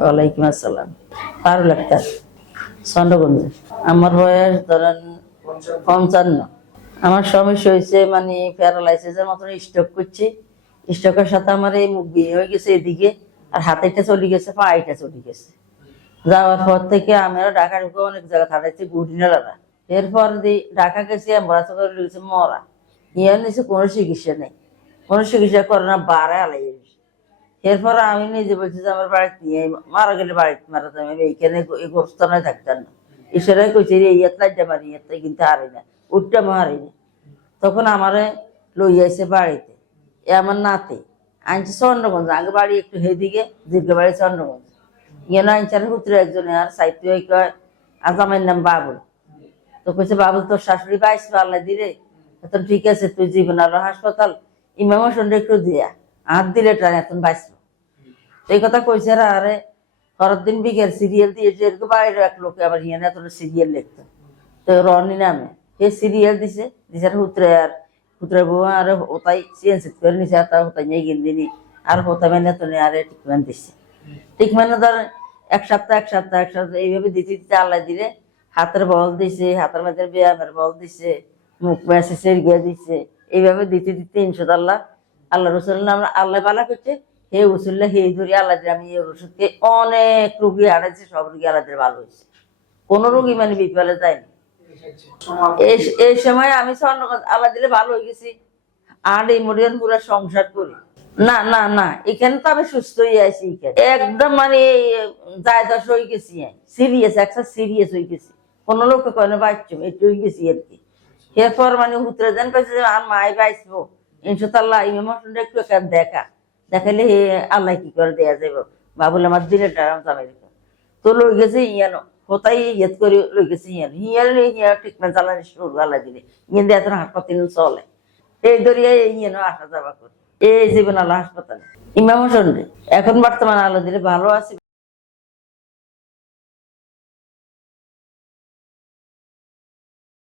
ওয়ালাইকুম আসসালাম। পারুল আক্তার চন্দ্রগঞ্জ আমার বয়স ধরেন পঞ্চান্ন। আমার সমস্যা হয়েছে মানে প্যারালাইসিসের মতন স্ট্রোক করছে। স্ট্রোকের সাথে আমার এই মুখ বিয়ে হয়ে গেছে এদিকে, আর হাতেটা চলে গেছে পায়েটা চলে গেছে। যাওয়ার পর থেকে আমরা ঢাকা ঢুকে অনেক জায়গা থাকাইছি গুটিনারা এরপর ঢাকা গেছি করে গেছে মরা। ইয়ার নিচে কোনো চিকিৎসা নেই। কোনো চিকিৎসা করে না বাড়ে আলাই এরপর আমি নিজে বলছি যে আমার বাড়িতে নিয়ে মারা গেলে বাড়িতে মারা যাবে। আমি এইখানে এই গোরস্থানে থাকতাম। না ঈশ্বরে কইছে রে ইয়াত লাজ্জা মারি, ইয়াত কিন্তু হারি না উঠটা মারি না। তখন আমারে লই আইছে বাড়িতে। এ আমার নাতে, আনছে চন্দ্রগঞ্জ আগে বাড়ি একটু হেদিকে দীর্ঘ বাড়ি চন্দ্রগঞ্জ ইয়ে আনছার পুত্র একজনে, আর সাহিত্য কয় আজ আমার নাম বাবুল। তো কইছে, বাবুল, তোর শাশুড়ি পাইস আল্লাহ দিলে? এখন ঠিক আছে, তুই জীবন আলো হাসপাতাল, ইমাম হোসেন একটু দিয়া। হাত দিলে টান এখন বাঁচলো এই কথা কইছে আর আরে পরের দিন বিকেল সিরিয়াল দিয়েছে এরকম বাইরে এক লোকে, আবার ইয়ে না সিরিয়াল লিখতো তো রনি নামে, সে সিরিয়াল দিছে দিছে আর হুতরে আর, হুতরে বউ আর ওতাই চেঞ্জ করে নিছে, আর তার হোতাই নিয়ে গিয়ে আর হোতা মেনে তো আরে ট্রিটমেন্ট দিছে। ট্রিটমেন্ট ধর এক সপ্তাহ এক সপ্তাহ এক সপ্তাহ, এইভাবে দিতে দিতে আল্লাহ দিলে, হাতের বল দিছে, হাতের মাঝে ব্যায়ামের বল দিছে, মুখ ম্যাসেজের গিয়ে দিছে, এইভাবে দিতে দিতে ইনশাল্লাহ আল্লাহ রসুল আল্লাহ বালা করছে। হে উসুল্লাহ হে ধরে, আল্লাহ আমি এই ওষুধকে অনেক রুগী হারাইছে সব রুগী আল্লাহ ভালো হয়েছে। কোনো রুগী মানে বিপলে যায়নি। এই সময় আমি স্বর্ণগঞ্জ আল্লাহ দিলে ভালো হয়ে গেছি। আর এই মরিয়ান পুরো সংসার করি। না না না, এখানে তো আমি সুস্থ হয়ে আছি একদম মানে যায় দশ হয়ে গেছি সিরিয়াস, একটা সিরিয়াস হয়ে গেছি। কোনো লোককে কয়না বাচ্চু, একটু হয়ে গেছি আর কি। এরপর মানে উত্তরে দেন পেয়েছে যে, আর মাই ইমাম হোসেনটা একটু এখানে দেখা। দেখালে হে আল্লাহ কি করে দেয়া বাবুল আমার দিলে টারাম চালাই তো লই গেছে ইয়ানো। কোথায় ইয়েত করে লই গেছে ইয়ানো? হিয়ার হিয়ার ট্রিটমেন্ট চালানি শুরু আল্লাহ দিলে। ইয়ে দিয়ে এত হাসপাতাল চলে। এই দরিয়া এই ইয়ানো আসা যাওয়া করে। এই জীবন আল্লাহ হাসপাতালে। ইমাম হোসেন এখন বর্তমানে আলো দিলে ভালো আছে।